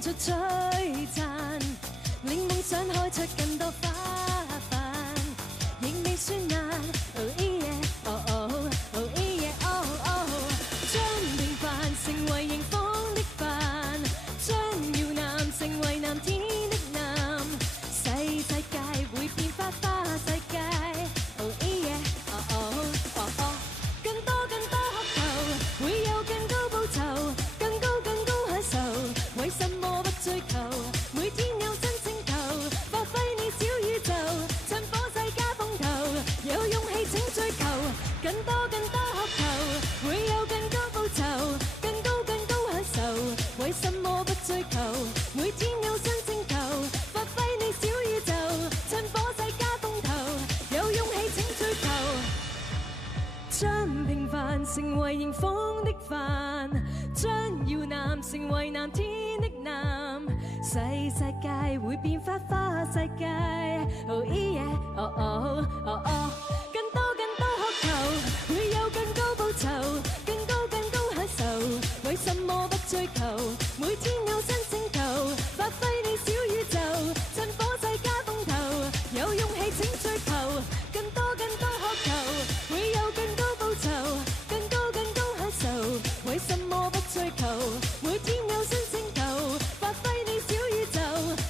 看出璀璨，令夢想開出更多花瓣，亦未算難。Oh yeah, oh oh, oh yeah, oh oh， 將平凡成為迎風的帆，將耀男成為藍天的藍，世界會變花花世界。Oh yeah, oh oh, oh oh， 更多渴求，會有更高報酬，更高享受，為什麼不追求？每天有新星球，發揮你小宇宙，趁火勢加風頭，有勇氣請追求，更多渴求，會有更高報酬，更高享受，為什麼不追求？每天有新星球，發揮你小宇宙，趁火勢加風頭，有勇氣請追求，將平凡成為迎風的帆，將耀男成為藍天的藍，世界會變花花世界。Oh yeah, oh oh, oh oh， 更多渴求，會有更高報酬，更高享受，為什麼不追求？每天有新星球，發揮你小宇宙，趁火勢加風頭，有勇氣請追求，更多渴求，會有更高報酬，更高享受，為什麼不追求？每天有新星球，發揮你小宇宙，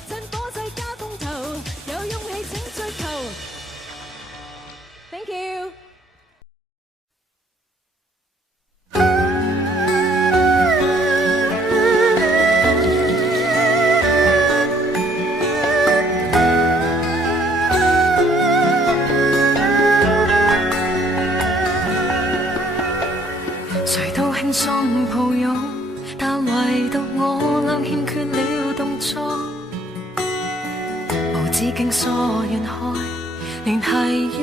趁火勢加風頭，有勇氣請追求。Thank you。誰都輕鬆抱擁，但唯獨我倆欠缺了動作，無止境疏遠開，聯繫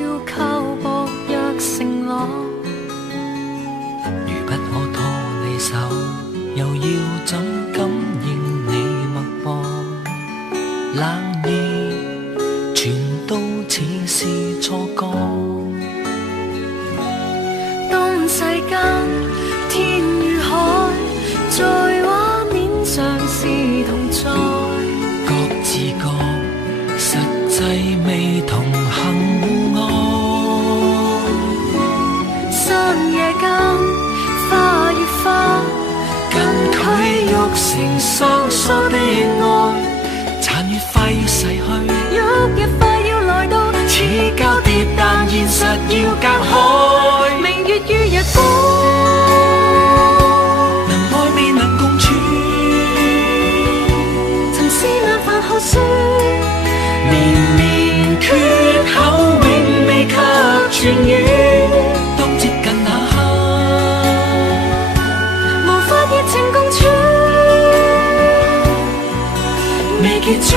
要靠薄弱承諾。如不可拖你手，又要怎感應你脈搏？冷意全都似是錯覺。當世間天與海在畫面上是同在，各自各實際未同行互愛。山野間花與花近距育成相疏的愛，殘月快要逝去，旭日快要來到，似交疊但現實要隔開。明月與日光，能愛未能共處，曾是那飯後書，綿綿缺口永未給痊癒。當接近那刻，無法熱情共處，未結束。